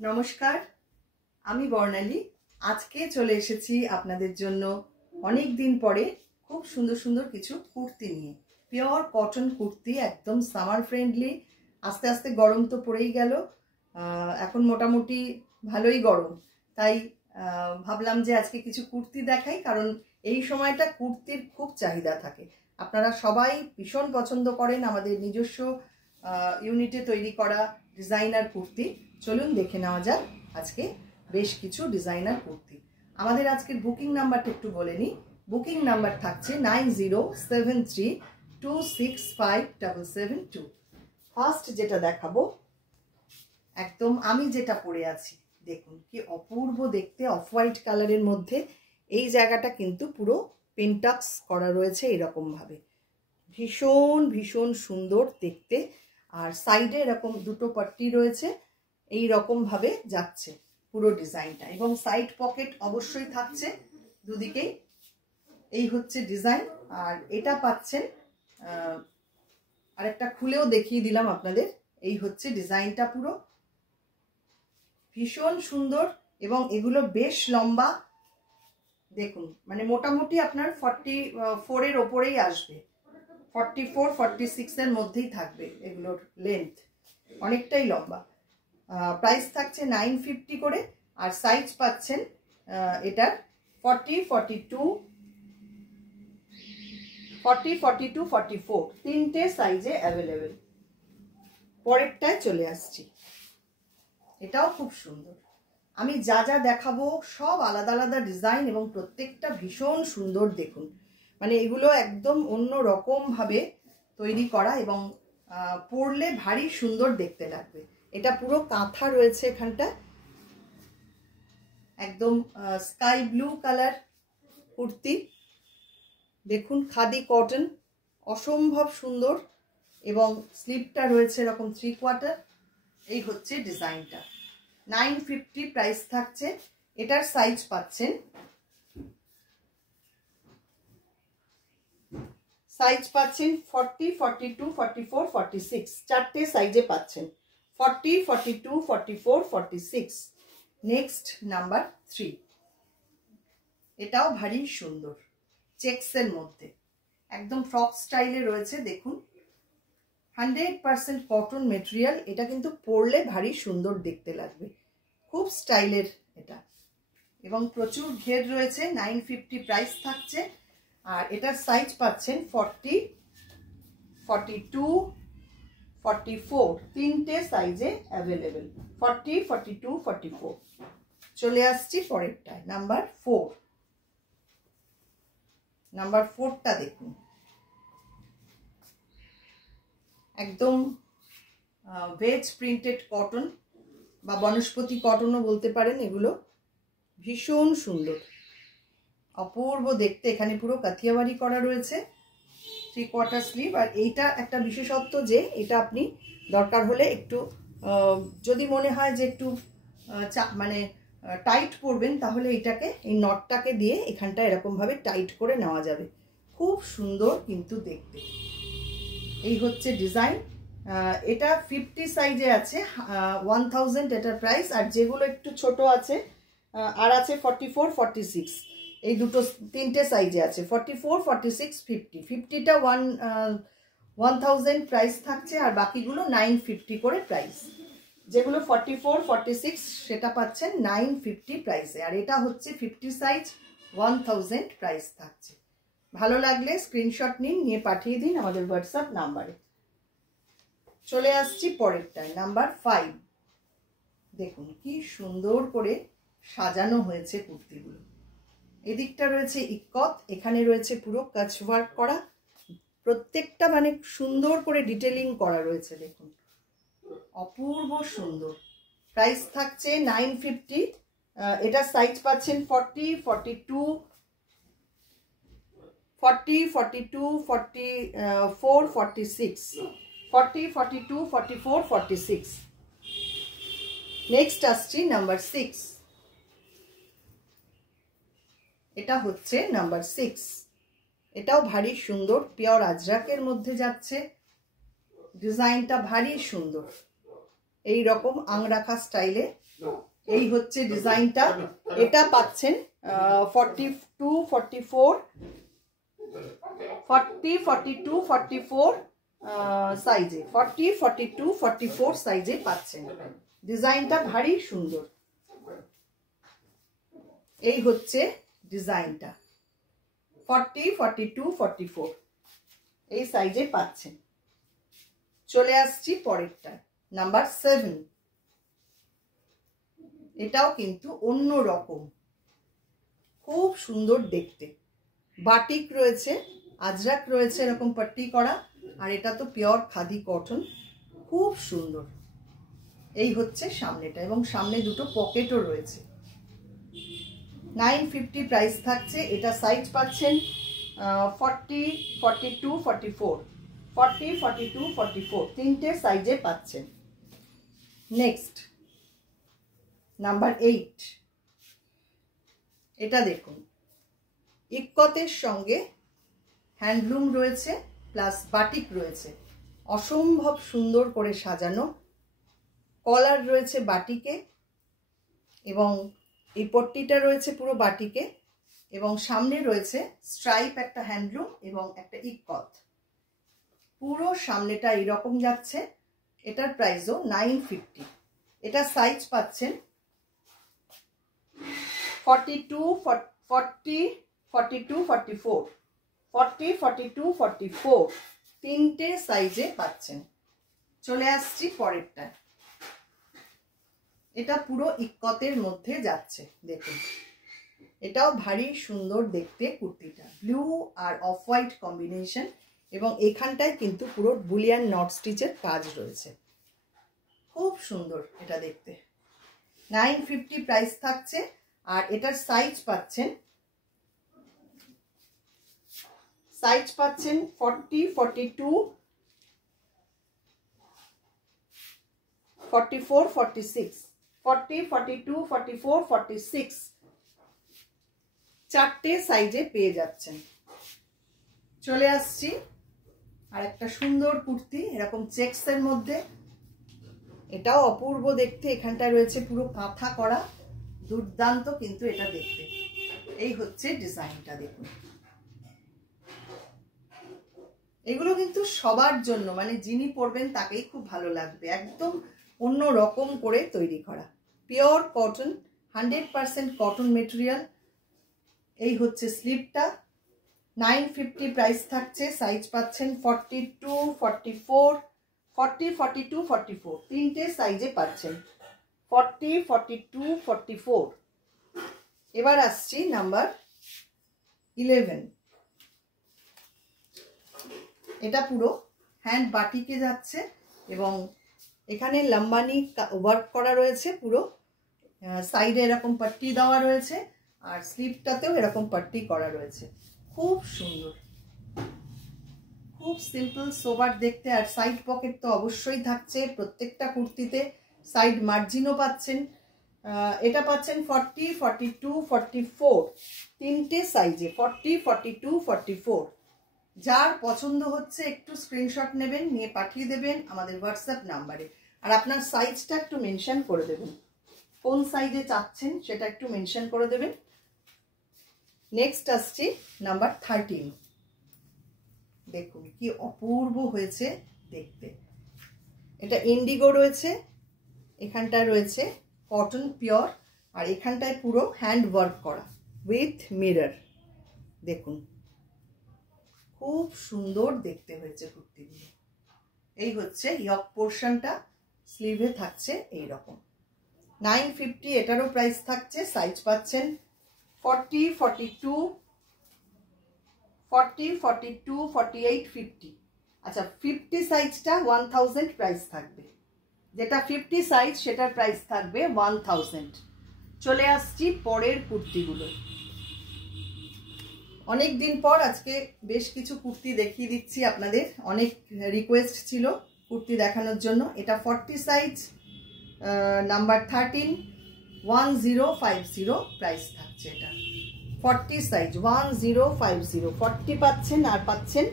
নমস্কার, আমি বর্ণালী। আজকে চলে এসেছি আপনাদের জন্য অনেক দিন পরে খুব সুন্দর সুন্দর কিছু কুর্তি নিয়ে। পিওর কটন কুর্তি, একদম সামার ফ্রেন্ডলি। আস্তে আস্তে গরম তো পড়েই গেল, এখন মোটামুটি ভালোই গরম, তাই ভাবলাম যে আজকে কিছু কুর্তি দেখাই, কারণ এই সময়টা কুর্তির খুব চাহিদা থাকে। আপনারা সবাই ভীষণ পছন্দ করেন আমাদের নিজস্ব ইউনিটে তৈরি করা ডিজাইনার কুর্তি। চলুন দেখে নেওয়া যাক আজকে বেশ কিছু ডিজাইনার কুর্তি। আমাদের আজকের বুকিং নাম্বারটা একটু বলে নিই। বুকিং নাম্বার থাকছে 9073265772। ফার্স্ট যেটা দেখাবো, একদম আমি যেটা পরে আছি, দেখুন কি অপূর্ব দেখতে, অফ হোয়াইট কালারের মধ্যে। এই জায়গাটা কিন্তু পুরো পেন্টাক্স করা রয়েছে এরকম ভাবে, ভীষণ ভীষণ সুন্দর দেখতে। আর সাইডে এরকম দুটো পট্টি রয়েছে, এই রকম ভাবে যাচ্ছে পুরো ডিজাইনটা, এবং সাইড পকেট অবশ্যই থাকছে দুদিকেই। এই হচ্ছে ডিজাইন। আর এটা পাচ্ছেন, আরেকটা খুলেও দেখিয়ে দিলাম আপনাদের। এই হচ্ছে ডিজাইনটা, পুরো ভীষণ সুন্দর, এবং এগুলো বেশ লম্বা। দেখুন, মানে মোটামুটি আপনার 44 এর ওপরেই আসবে, 44-46 এর মধ্যেই থাকবে এগুলোর লেন্থ, অনেকটাই লম্বা। প্রাইস থাকছে 950 করে। আর সাইজ পাচ্ছেন এটার 40, 42, 44 তিনটে সাইজে অ্যাভেলেবেল। পরেরটায় চলে আসছি, এটাও খুব সুন্দর। আমি যা যা দেখাবো সব আলাদা আলাদা ডিজাইন, এবং প্রত্যেকটা ভীষণ সুন্দর। দেখুন, মানে এগুলো একদম অন্য রকম ভাবে তৈরি করা, এবং পরলে ভারী সুন্দর দেখতে লাগবে। এটা পুরো কাঁথা রয়েছে এখানটা, একদম স্কাই ব্লু কালার কুর্তি। দেখুন, খাদি কটন, অসম্ভব সুন্দর, এবং স্লিভটা রয়েছে এরকম 3/4। এই হচ্ছে ডিজাইনটা, 950 প্রাইস থাকছে। এটার সাইজ পাচ্ছেন, সাইজ পাচ্ছেন 40, 42, 44, 46, চারটে সাইজে পাচ্ছেন, 40, 42, 44, 46। নেক্সট নাম্বার 3, এটাও ভারী সুন্দর, চেকসের মধ্যে একদম ফ্রক স্টাইলে রয়েছে। দেখুন, 100% কটন মেটেরিয়াল। এটা কিন্তু পরলে ভারী সুন্দর দেখতে লাগবে, খুব স্টাইলের এটা, এবং প্রচুর ঘের রয়েছে। 950 প্রাইস থাকছে। আর এটার সাইজ পাচ্ছেন 40, 42, 44, তিনটে সাইজে অ্যাভেলেবেল, 40, 42, 44। চলে আসছি পরেরটায়, নাম্বার 4। নাম্বার 4টা দেখুন, একদম ভেজ প্রিন্টেড কটন বা বনস্পতি কটনও বলতে পারেন। এগুলো ভীষণ সুন্দর, অপূর্ব দেখতে। এখানে পুরো কাথিয়াবাড়ি করা রয়েছে, 3/4 স্লিভ। আর এইটা একটা বিশেষত্ব যে এটা আপনি দরকার হলে একটু, যদি মনে হয় যে একটু মানে টাইট করবেন, তাহলে এটাকে, এই নটটাকে দিয়ে এখানটা এরকম ভাবে টাইট করে নেওয়া যাবে। খুব সুন্দর কিন্তু দেখতে। এই হচ্ছে ডিজাইন। এটা 50 সাইজে আছে, 1000 এটার প্রাইস। আর যেগুলো একটু ছোট আছে, আর আছে 44, 46, এই দুটো তিনটে সাইজে আছে, 44, 46, 50। 50টা 1000 প্রাইস থাকছে, আর বাকিগুলো 950 করে প্রাইস। যেগুলো 44, 46 সেটা পাচ্ছেন 950 প্রাইসে। আর এটা হচ্ছে 50 সাইজ, 1000 প্রাইস থাকছে। ভালো লাগলে স্ক্রিনশট নিন, নিয়ে পাঠিয়ে দিন আমাদের হোয়াটসঅ্যাপ নাম্বারে। চলে আসছি পরেরটায়, নাম্বার 5। দেখুন কি সুন্দর করে সাজানো হয়েছে কুর্তিগুলো। এদিকটা রয়েছে ইক্কত, এখানে রয়েছে পুরো কাচ ওয়ার্ক করা, প্রত্যেকটা মানে সুন্দর করে ডিটেলিং করা রয়েছে। দেখুন, অপূর্ব সুন্দর। প্রাইস থাকছে 950। এটা সাইজ পাচ্ছেন 40, 42, 40, 42, 44, 46, 40, 42, 44, 46। নেক্সট আসছি নাম্বার 6। এটা হচ্ছে নাম্বার 6। এটাও ভারী সুন্দর, পিওর আজরাকের মধ্যে যাচ্ছে, ডিজাইনটা ভারী সুন্দর। এই রকম আংরাখা স্টাইলে। এই হচ্ছে ডিজাইনটা। এটা পাচ্ছেন 42, 44, 40, 42, 44 সাইজে, 40, 42, 44 সাইজে পাচ্ছেন। ডিজাইনটা ভারী সুন্দর। এই হচ্ছে ডিজাইনটা 40, 42, 44 এই সাইজে পাচ্ছেন। চলে আসছি পরেরটা, নাম্বার 7। এটাও কিন্তু অন্য রকম, খুব সুন্দর দেখতে। বাটিক রয়েছে, আজরাক রয়েছে এরকম পাট্টি করা, আর এটা তো পিওর খাদি কটন, খুব সুন্দর। এই হচ্ছে সামনেটা, এবং সামনে দুটো পকেটও রয়েছে। 950 প্রাইস থাকছে। এটা সাইজ পাচ্ছেন 40, 42, 44, 40, 42, 44 তিনটে সাইজে পাচ্ছেন। Next number 8। এটা দেখুন, ইক্কতের সঙ্গে হ্যান্ডলুম রয়েছে প্লাস বাটিক রয়েছে, অসম্ভব সুন্দর করে সাজানো। কলার রয়েছে বাটিকে, এবং এই পট্টিটা রয়েছে পুরো বাটিকে, এবং সামনে রয়েছে স্ট্রাইপ একটা হ্যান্ডলুম এবং একটা ইক্কত। পুরো সামনেটা এইরকম যাচ্ছে। এটার প্রাইসও 950। এটা সাইজ পাচ্ছেন 42, 40, 42, 44, 40, 42, 44 তিনটে সাইজে পাচ্ছেন। চলে আসছি পরেরটা। এটা পুরো ইক্কতের মধ্যে যাচ্ছে, দেখুন। এটাও ভারী সুন্দর দেখতে কুর্তিটা, ব্লু আর অফ হোয়াইট কম্বিনেশন, এবং এখানটায় কিন্তু পুরো বুলিয়ান নট স্টিচের কাজ রয়েছে, খুব সুন্দর এটা দেখতে। 950 প্রাইস থাকছে। আর এটার সাইজ পাচ্ছেন 40, 42, 44, 46, 40, 42, 44, 46 চারটে সাইজে পেয়ে যাচ্ছেন। চলে আসছি আর একটা সুন্দর কুর্তি, এরকম চেকসের মধ্যে। এটাও অপূর্ব দেখতে। এখানটায় রয়েছে পুরো কাঁথা করা, দুর্দান্ত কিন্তু এটা দেখতে। এই হচ্ছে ডিজাইনটা, দেখুন। এগুলো কিন্তু সবার জন্য, মানে যিনি পরবেন তাকেই খুব ভালো লাগবে। একদম অন্য রকম করে তৈরি করা, পিওর কটন, 100% কটন মেটেরিয়াল। এই হচ্ছে স্লিভটা। 950 প্রাইস থাকছে। সাইজ পাচ্ছেন 42, 44, 40, 42, 44 তিনটে সাইজে পাচ্ছেন। 40, 42, 44। এবার আসছি নাম্বার 11। এটা পুরো হ্যান্ড বাটিকে যাচ্ছে, এবং এখানে লম্বানি ওয়ার্ক করা রয়েছে। পুরো সাইডে এরকম পাট্টি দেওয়া রয়েছে, আর স্লিভটাতেও এরকম পাট্টি করা রয়েছে, খুব সুন্দর, খুব সিম্পল সোবার দেখতে। আর সাইড পকেট তো অবশ্যই থাকছে প্রত্যেকটা কুর্তিতে। সাইড মার্জিনও পাচ্ছেন। এটা পাচ্ছেন 40, 42, 44 তিনটে সাইজে, 40, 42, 44। যার পছন্দ হচ্ছে একটু স্ক্রিনশট নেবেন, নিয়ে পাঠিয়ে দেবেন আমাদের হোয়াটসঅ্যাপ নাম্বারে। আর আপনার সাইজটা একটু মেনশন করে দেবেন, কোন সাইজে চাচ্ছেন সেটা একটু মেনশন করে দেবেন। নেক্সট আসছি নাম্বার 13। দেখুন কি অপূর্ব হয়েছে দেখতে। এটা ইন্ডিগো রয়েছে, এখানটায় রয়েছে কটন পিওর, আর এখানটায় পুরো হ্যান্ড ওয়ার্ক করা উইথ মিরর। দেখুন খুব সুন্দর দেখতে হয়েছে কুর্তিগুলো। এই হচ্ছে ইয়ক পোর্শনটা, স্লিভে থাকছে এই রকম। 950 এটারও প্রাইস থাকছে। সাইজ পাচ্ছেন 40, 42, 40, 42, 48, 50। আচ্ছা, 50 সাইজটা 1000 প্রাইস থাকবে। যেটা 50 সাইজ সেটার প্রাইস থাকবে 1000। চলে আসছি পরের কুর্তিগুলো। অনেক দিন পর আজকে বেশ কিছু কুর্তি দেখিয়ে দিচ্ছি আপনাদের। অনেক রিকোয়েস্ট ছিল কুর্তি দেখানোর জন্য। এটা 40 সাইজ, নাম্বার 13, 1050 প্রাইস থাকছে। এটা 40 সাইজ, 1050, 40 পাচ্ছেন। আর পাচ্ছেন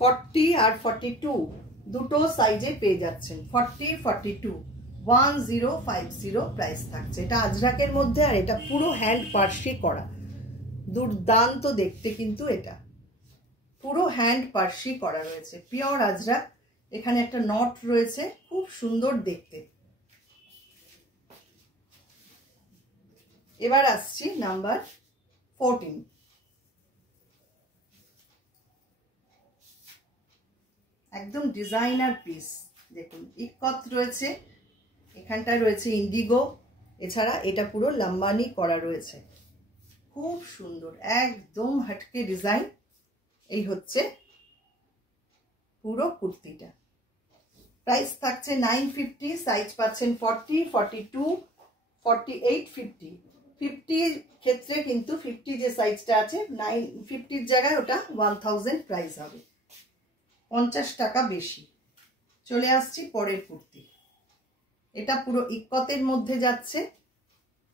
40 আর 42 দুটো সাইজে পেয়ে যাচ্ছেন। 40 42 1050 প্রাইস থাকছে। এটা আজরাকের মধ্যে, আর এটা পুরো হ্যান্ড পার্সি করা, দুর্দান্ত দেখতে। কিন্তু এটা পুরো হ্যান্ড পার্সি করা রয়েছে, পিওর আজরাক। এখানে একটা নট রয়েছে, খুব সুন্দর দেখতে। এবার আসছি নাম্বার 14। একদম ডিজাইনার পিস দেখুন, ইকত রয়েছে, এখানটা রয়েছে ইন্ডিগো, এছাড়া এটা পুরো লাম্বানি করা রয়েছে, খুব সুন্দর, একদম হাটকে ডিজাইন। এই হচ্ছে পুরো কুর্তিটা। প্রাইস থাকছে 950, সাইজ পাচ্ছেন 40, 42, 48, 50। 50 ক্ষেত্রে কিন্তু 50 যে সাইজটা আছে 950 জায়গায় ওটা 1000 প্রাইস হবে, 50 টাকা বেশি। চলে আসছি পরের কুর্তি। এটা পুরো ইক্কতের মধ্যে যাচ্ছে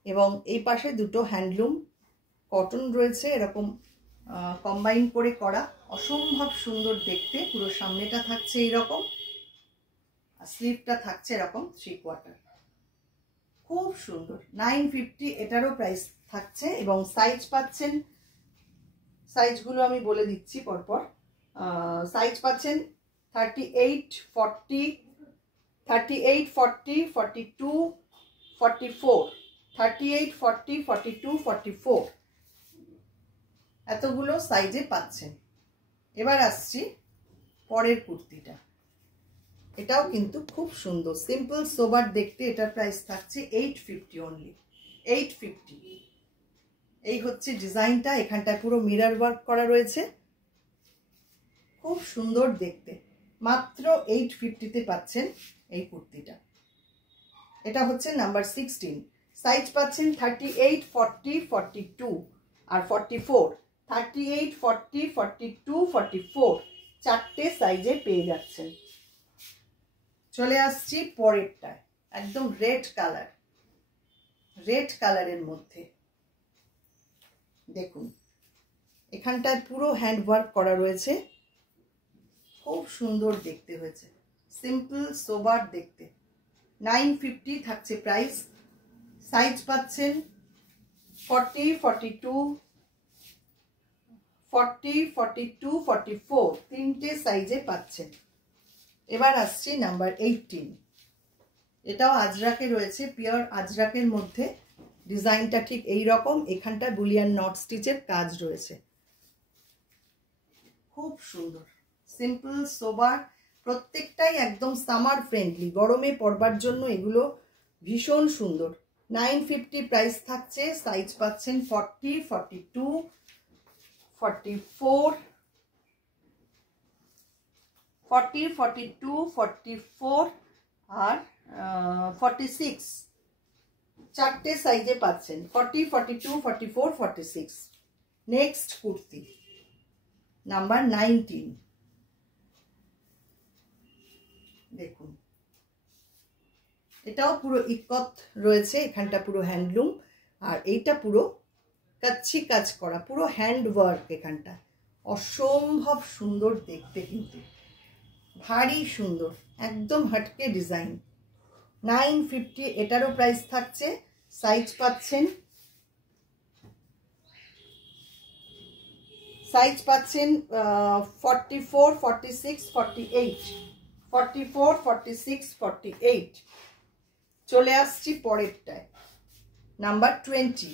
এবং এই পাশে দুটো হ্যান্ডলুম কটন রয়েছে, এরকম কম্বাইন করে করা, অসম্ভব সুন্দর দেখতে। পুরো সামনেটা থাকছে এইরকম, আর স্লিভটা থাকছে এরকম 3/4, খুব সুন্দর। 950 এটারও প্রাইস থাকছে এবং সাইজ পাচ্ছেন, সাইজগুলো আমি বলে দিচ্ছি পরপর। সাইজ পাচ্ছেন 38, 40, 38, 40, 42, 44, 38, 40, 42, 44 এতগুলো সাইজে পাচ্ছেন। এবার আসছি পরের কুর্তিটা। এটাও কিন্তু খুব সুন্দর, সিম্পল সোবার দেখতে। এটার প্রাইস থাকছে 850 অনলি, 850। এই হচ্ছে ডিজাইনটা, এখানটায় পুরো মিরর ওয়ার্ক করা রয়েছে, খুব সুন্দর দেখতে। মাত্র 850-তে পাচ্ছেন এই কুর্তিটা। এটা হচ্ছে নাম্বার 16। সাইজ পাচ্ছেন 38, 40, 42 আর 44। 38, 40, 42, 44 চারটে সাইজে পেয়ে যাচ্ছেন। চলে আসছি পরেরটায়, একদম রেড কালার, রেড কালারের মধ্যে দেখুন, এখানটায় পুরো হ্যান্ড ওয়ার্ক করা রয়েছে, খুব সুন্দর দেখতে হয়েছে, সিম্পল সোবার দেখতে। 950 থাকছে প্রাইস। সাইজ পাচ্ছেন 40, 42, 40, 42, 44 তিনটে সাইজে পাচ্ছেন। এবার আসছি নাম্বার 18। এটাও আজরাকে রয়েছে, পিওর আজরাকের মধ্যে। ডিজাইনটা ঠিক এই রকম, এখানটা বুলিয়ান নট স্টিচের কাজ রয়েছে, খুব সুন্দর, সিম্পল সোবার, প্রত্যেকটাই একদম সামার ফ্রেন্ডলি, গরমে পরবার জন্য এগুলো ভীষণ সুন্দর। 950 প্রাইস থাকছে। সাইজ পাচ্ছেন 40, 42, 44, 40, 42, 44 আর 46 চারটে সাইজে পাচ্ছেন, 40, 42, 44, 46। নেক্সট কুর্তি নাম্বার 19 দেখুন, এটাও পুরো ইকত রয়েছে, এখানটা পুরো হ্যান্ডলুম, আর এইটা পুরো কাচ্ছি কাজ করা, পুরো হ্যান্ড ওয়ার্ক। এখানটা অসম্ভব সুন্দর দেখতে, কিন্তু ভারী সুন্দর, একদম হাটকে ডিজাইন। 950 এটারও প্রাইস থাকছে। সাইজ পাচ্ছেন 44, 46, 48, 44, 46, 48। চলে আসছি পরেরটায়, নাম্বার 20।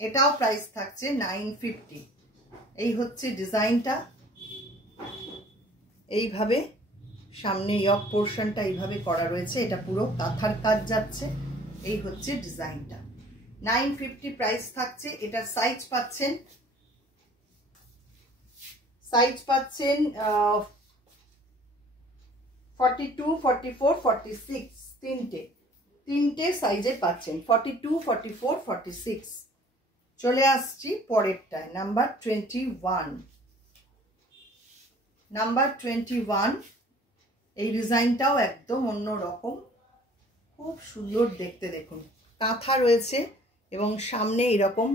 এটাও প্রাইস থাকছে 950। এই হচ্ছে ডিজাইনটা, এইভাবে সামনে ইয়ক পোর্শনটা এইভাবে করা রয়েছে, এটা পুরো কাঁথার কাজ যাচ্ছে। এই হচ্ছে ডিজাইনটা, 950 প্রাইস থাকছে। এটা সাইজ পাচ্ছেন 42, 44, 46 তিনটে সাইজে পাচ্ছেন, 42, 44, 46। চলে আসছি পরেরটায়, নাম্বার 21। নাম্বার 21, এই ডিজাইনটাও একদম অন্য রকম, খুব সুন্দর দেখতে। দেখুন, কাঁথা রয়েছে এবং সামনে এরকম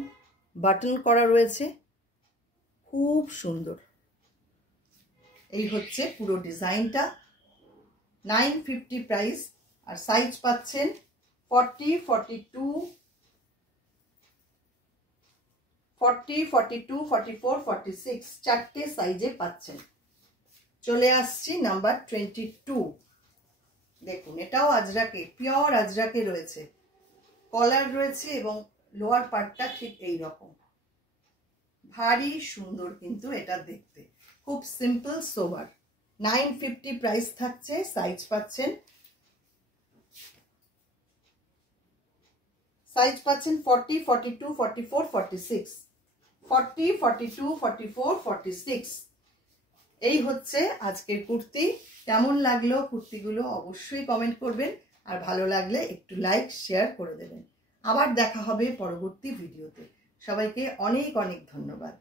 বাটন করা রয়েছে, খুব সুন্দর। এই হচ্ছে পুরো ডিজাইনটা। 950 প্রাইস। আর সাইজ পাচ্ছেন 40, 42, 44, 46 চারটে সাইজে পাচ্ছেন। চলে আসছি নাম্বার 22। দেখুন এটাও আজরাকে, পিওর আজরাকে রয়েছে, কলার রয়েছে এবং লোয়ার পার্টটা ঠিক এই রকম। ভারী সুন্দর কিন্তু এটা দেখতে, খুব সিম্পল সোবার। 950 প্রাইস থাকছে। সাইজ পাচ্ছেন 40, 42, 44, 46, 40, 42, 44, 46। এই হচ্ছে আজকের কুর্তি। কেমন লাগলো কুর্তিগুলো অবশ্যই কমেন্ট করবেন, আর ভালো লাগলে একটু লাইক শেয়ার করে দেবেন। আবার দেখা হবে পরবর্তী ভিডিওতে। সবাইকে অনেক অনেক ধন্যবাদ।